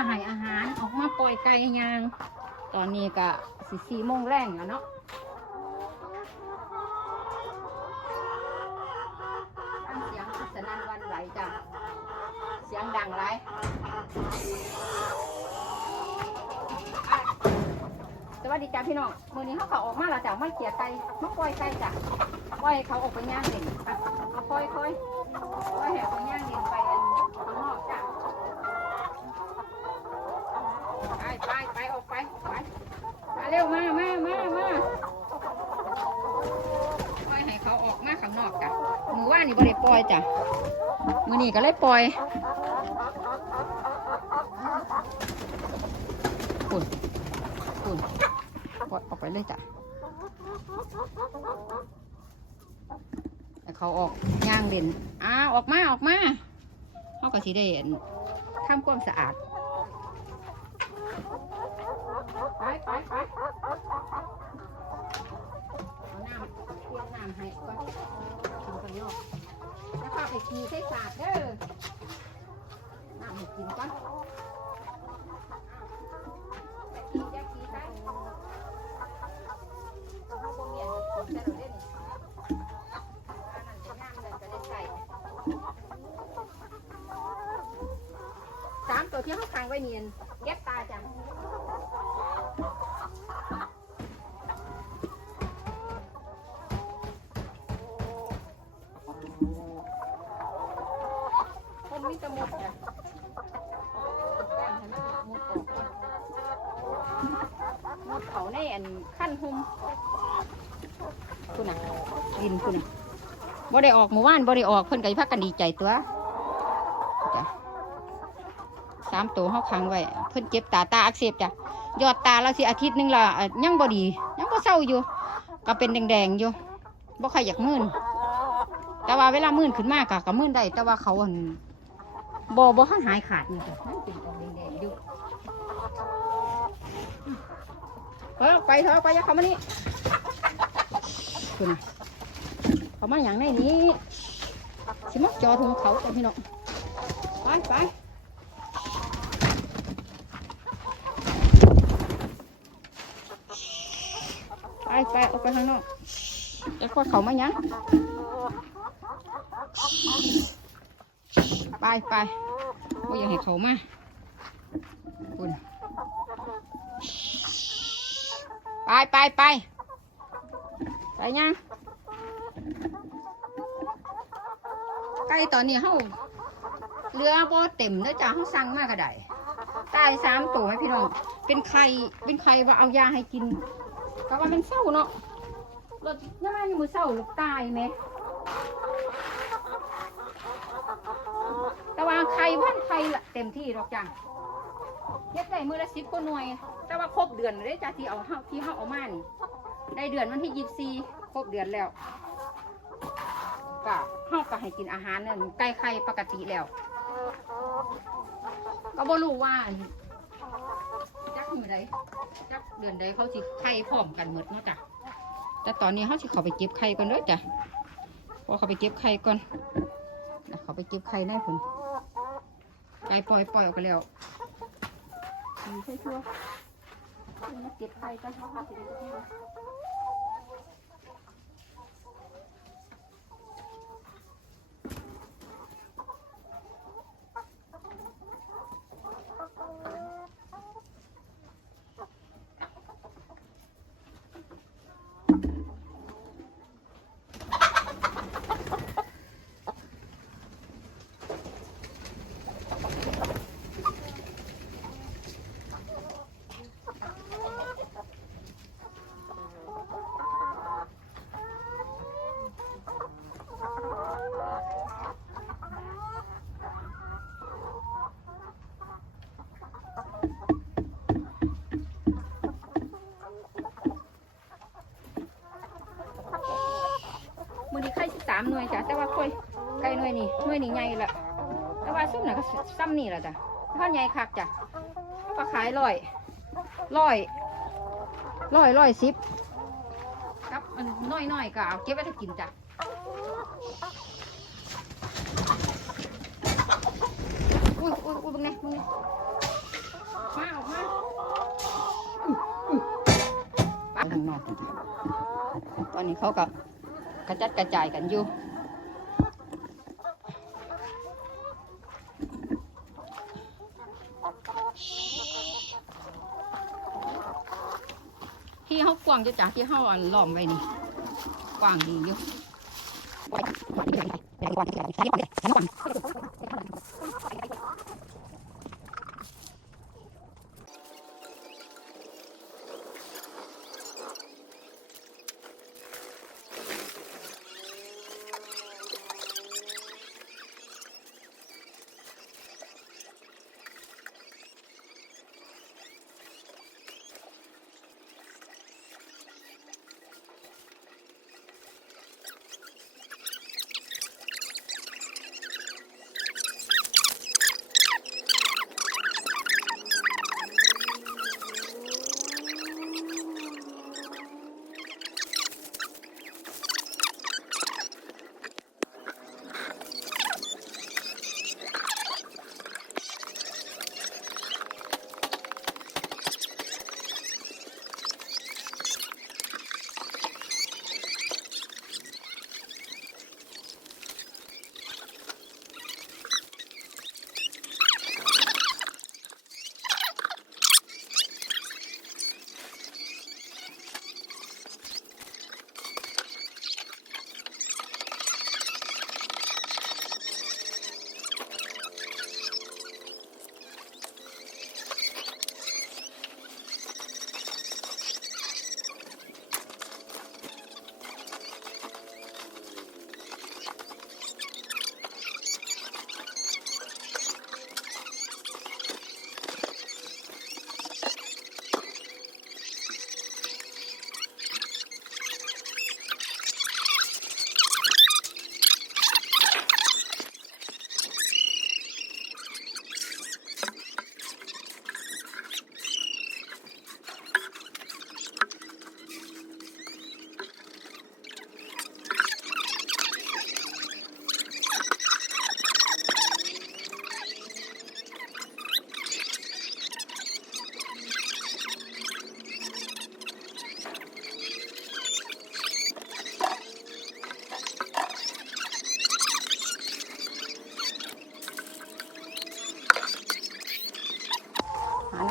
าให้อาหารออกมาปล่อยไก่ยาง ตอนนี้ก็สิสี่โมงแรงแล้วเนาะเสียงสนั่นวันไหวจ้ะเสียงดังไรอะสวัสดีจ้าพี่น้องมื้อนี้เขาเขาออกมาแล้วจ้ะมาเกลี่ยไก่มาปล่อยไก่จ้ะปล่อยเขาออกไปย่างเล่นอะเอาปล่อยปล่อยปล่อยให้เขาย่างเล่นไปอันข้างนอกจ้ะไปไปไปออกไปไปมาเร็วมามามามาปล่อยให้เขาออกมาข้างนอกจ้ะมือว่านี่บ่ได้ปล่อยจ้ะมือนี้ก็เลยปล่อยปุ่นปุ่นปล่อยออกไปเลยจ้ะให้เขาออกย่างเด่นอ้าวออกมาออกมาเขาก็สิได้อั่นทำความสะอาดไปไปไปเอาน้ำเตรียมน้ำให้ก่อนกินข้างนอกแล้วก็ไปขี่ใส่สาดเด้อน้ำให้กินก่อนขี่จะขี่ไปเอาบ่เมียนกินแต่เราเล่นอันนั้นจะน้ำเลยจะได้สามตัวที่เขาขังไว้เนียนเก็บตาจัง คน มีแตะมุดเนี่ยแป้งให้มันมุดออกมุดเขาในอันขั้นหุมคุณน่ะดินคุณน่ะบ่ได้ออกหมู่บ้านบ่ได้ออกเพิ่นก็สิพักกันดีใจตัวจ้ะสามตัวเฮาค้งไว้ เพิ่นเจ็บตาตาอักเสบจ้ะยอดตาเราสิอาทิตย์หนึงละเอ่อยังบ่ดียังบ่เศร้าอยู่ ก็เป็นแดงๆอยู่บ่ใครอยากมื่น แต่ว่าเวลามื่นขึ้นมากก็มื่นได้แต่ว่าเขาอัน บอบอหายขาดนี่จ้ะมันเป็นตัวแดงๆอยู่เฮ้ยออไปเถอะไปอย่าเข้ามานี่คุณน่ะเขามาอย่างในนี้สิมักจอถุงเขาจ้ะพี่น้องไปไปไปไปออกไปข้างนอกจะคอยเขามาหยัง ไปไปว่าอยากให้เขามาคุณไปไปไปไปยังไก่ตอนนี้เขาเรือบ่เต็มเด้อจ้าเขาสั่งมากก็ไดตายสามตัวไหมพี่น้อง เป็นไข่เป็นไข่ว่าเอายาให้กินก็ว่ามันเศร้าเนาะรถยังไงอยู่มือเศร้าลูกตายไหม แต่ว่าไข่พันไข่ละเต็มที่หรอกจังเย็ดได้มือละสิบกว่าหน่วย แต่ว่าครบเดือนเลยจ้าที่เอาเฮาที่เฮาเอามานี่ ได้เดือนวันที่ยี่สิบสี่ครบเดือนแล้วก็เฮาก็ให้กินอาหารนั่นไก่ไข่ปกติแล้ว ก็บ่รู้ว่าจักมือใดจักเดือนใดเขาสิไข่พร้อมกันหมดเนาะจ้ะแต่ตอนนี้เขาสิเขาไปเก็บไข่ก่อนเด้อจ้ะพอเขาไปเก็บไข่ก่อนเขาไปเก็บไข่ได้ผล ไก่ปล่อยปล่อยออกไปแล้วใช่ชัวร์มาเก็บไข่กันเขาพาไปดูามหน่วยจ้ะแต่ว่าค่อยไกลหน่วยนี่หน่วยนี่ใหญ่ละแต่ว่าซุ่มน่ะก็ซ้ำนี่ละจ้ะท่อนใหญ่คักจ้ะปลาขายลอยลอยลอยลอยสิบครับมันน้อยๆก็เอาเก็บไว้ถ้ากินจ้ะอุ้ยอุ้ยอุ้เนี่ยบังเนี่ยมาออกมาข้างนอกตอนนี้เขากับ กระจัดกระจายกันอยู่ที่เขากว้างจะจากที่เขาอันล้อมไว้นี่กว้างดีอยู่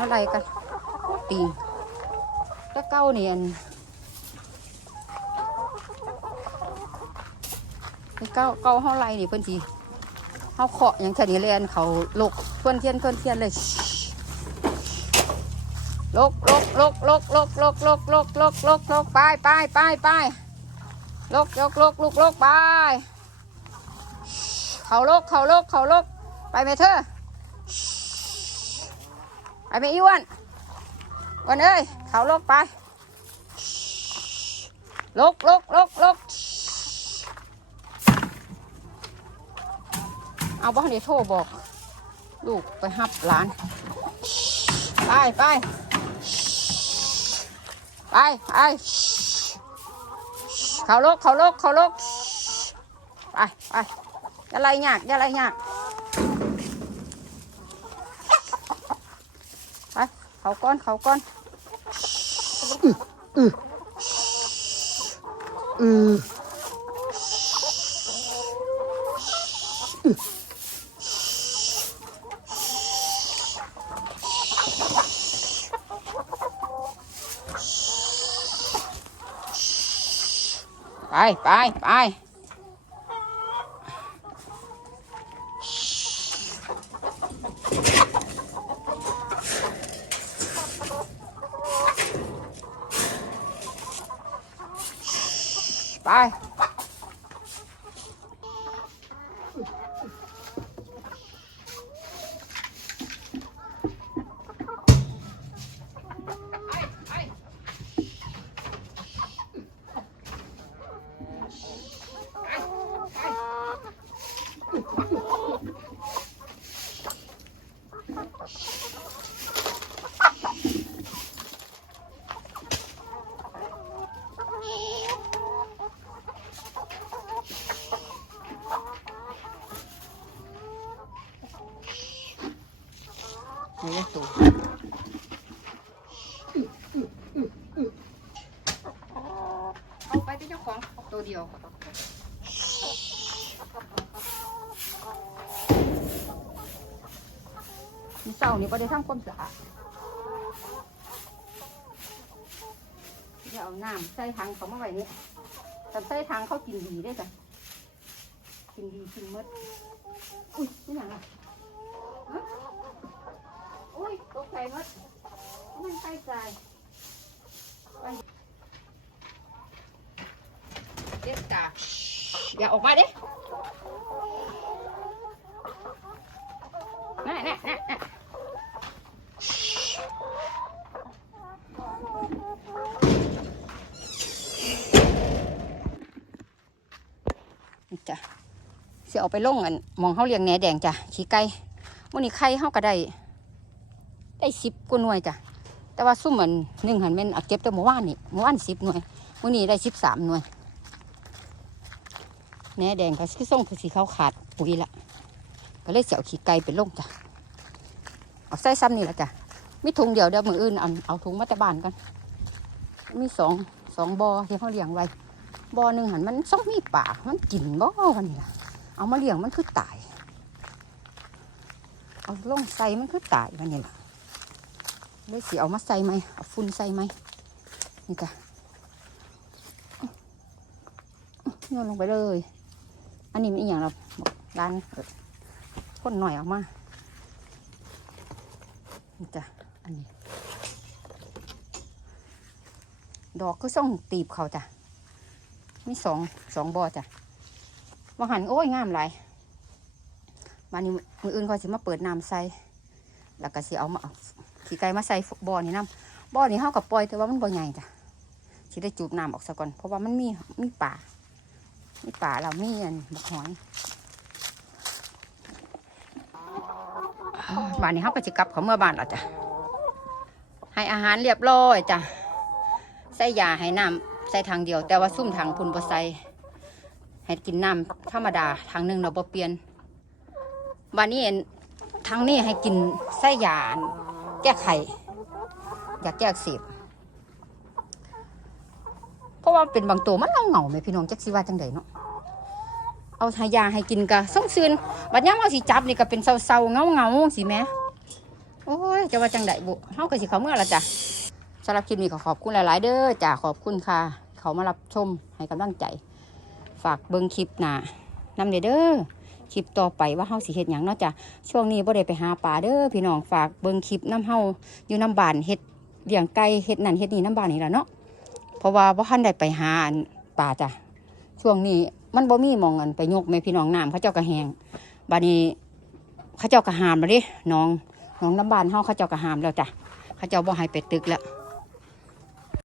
อะไรกันตีตะเก้าเนียนเก้าเก้าเฮาไรนี่เพิ่นทีเฮาเคาะอย่างเช่นี้เลยอันเขาลกเพิ่อนเทียนเพิ่อนเทียนเลยลกลกลกลกลกลกลกลกลกลกลกไปไปไปไปลกลกลกลกลกไปเขาลกเขาลกเขาลกไปไหมเธอ ไปไม่อ้วนอ้วนเอ้ย เขาลกไป ลกลกลกลกเอาบ้านเดี๋ยวโทรบอก ลูกไปหับหลาน ไปไปไปไปเขาลกเขาลกเขาลกไปไปอย่าไรยากอย่าไรยาก เขาก้อนเขาก้อนอืออือไปไปไป ไป นี่ก็สูเอาไปเป็นเจ้าของตัวเดียวมีเศร้านี่ประเดี๋ยวทำความสะอาดเดี๋ยวเอาน้ำใส่ถังเขามาไว้นี่แต่ใส่ถังเขากินดีได้จ้ะกินดีกินมดอุ้ยนี่หนังอะฮะอุ้ ยตกใจหมดมันไปใจไปเด็ดจ้ะอย่าออกมาเด้น่ะน่ะน่ะน่ะนี่จ้ะเสียเอาไปลงอันมองเขาเลี้ยงแหนแดงจ้ะขี้ไก่มื้อนี้ไข่เฮาก็ได้ ได้สิบกว่าหน่วยจ้ะแต่ว่าซุ่มมันหนึ่งหันแม่นอักเก็บแต่เมื่อวานนี่เมื่อวานสิบหน่วยมื้อนี้ได้สิบสามหน่วยแหนแดงก็คือส่งคือสีขาวขาดปุ๋ยละก็เลยเสียวขี้ไก่ไปลงจ้ะเอาใส่ซ้ำนี่ละจ้ะมีถุงเดียวเดี๋ยวมืออื่นเอาเอาถุงมาแต่บ้านกัน มีสองสองบอที่เขาเลี้ยงไว้บอหนึ่งหันมันซ่องมีป่ามันกินบ่วันนี้ล่ะเอามาเลี้ยงมันคือตาย เอาลงใส่มันคือตายวันนี้ล่ะ เลยสิเอามาใส่ไหมเอาฟุ้นใส่ไหมนี่จ้ะโยนลงไปเลย อันนี้มันอย่างเราร้านพ่นหน่อยออกมานี่จ้ะอันนี้ ดอกก็ส่องตีบเขาจ้ะมีสองสองบอจ้ะว่าหันโอ้ยงามหลายวันนี้มืออื่นก็สิมาเปิดน้ำใส่แล้วก็สิเอามาเอา ขี่ไก่มาใส่บ่อนี่น้ำบ่อนี่เฮากับปล่อยแต่ว่ามันบ่ใหญ่จ้ะสิได้จูบน้ำออกซะก่อนเพราะว่ามันมีมีป่ามีป่าเรามีอันบักหอยบ้านนี้เฮาก็สิกลับเขาเมื่อบ้านแล้วจ้ะให้อาหารเรียบร้อยจ้ะใส่ยาให้น้ำใส่ทางเดียว แต่ว่าซุ่มทางพุ่นบ่ใส่ให้กินน้ำธรรมดาทางหนึ่งเราบ่เปลี่ยนบ้านนี้เห็นทางนี้ให้กินใส่ยา แก้ไข อยากแก้อักเสบเพราะว่าเป็นบางตัวมันเงาเงาไหมพี่น้องจักสิว่าจังใดเนาะเอาทายาให้กินกะส่งซืนบัดยามเอาสิจับนี่ก็เป็นเศร้าๆเงาเงาๆสิแม่โอ้ยจะว่าจังใดบุเฮาก็สิเขาเมื่อละจ้ะสำหรับคลิปนี้ก็ขอบคุณหลาย ๆ เด้อจ้ะขอบคุณค่ะ เขามารับชมให้กำลังใจ ฝากเบิ่งคลิปหน้านำเด้อเด้อ คลิปต่อไปว่าเฮาสิเฮ็ดหยังเนาะจ้ะช่วงนี้บ่ได้ไปหาปลาเด้อพี่น้องฝากเบิ่งคลิปน้ำเฮาอยู่น้ำบานเฮ็ดเลี้ยงไก่เฮ็ดนั่นเฮ็ดนี่น้ำบานนี่ล่ะเนาะเพราะว่าบ่ทันได้ไปหาปลาจ้ะช่วงนี้มันบ่มีมองอันไปยกแม่พี่น้องน้ำเขาเจ้าก็แหงบาดนี้เขาเจ้าก็หามแล้วดิน้องน้องน้ำบานเฮาเขาเจ้าก็หามแล้วจ้ะเขาเจ้าบ่ให้ไปตึกแล้ว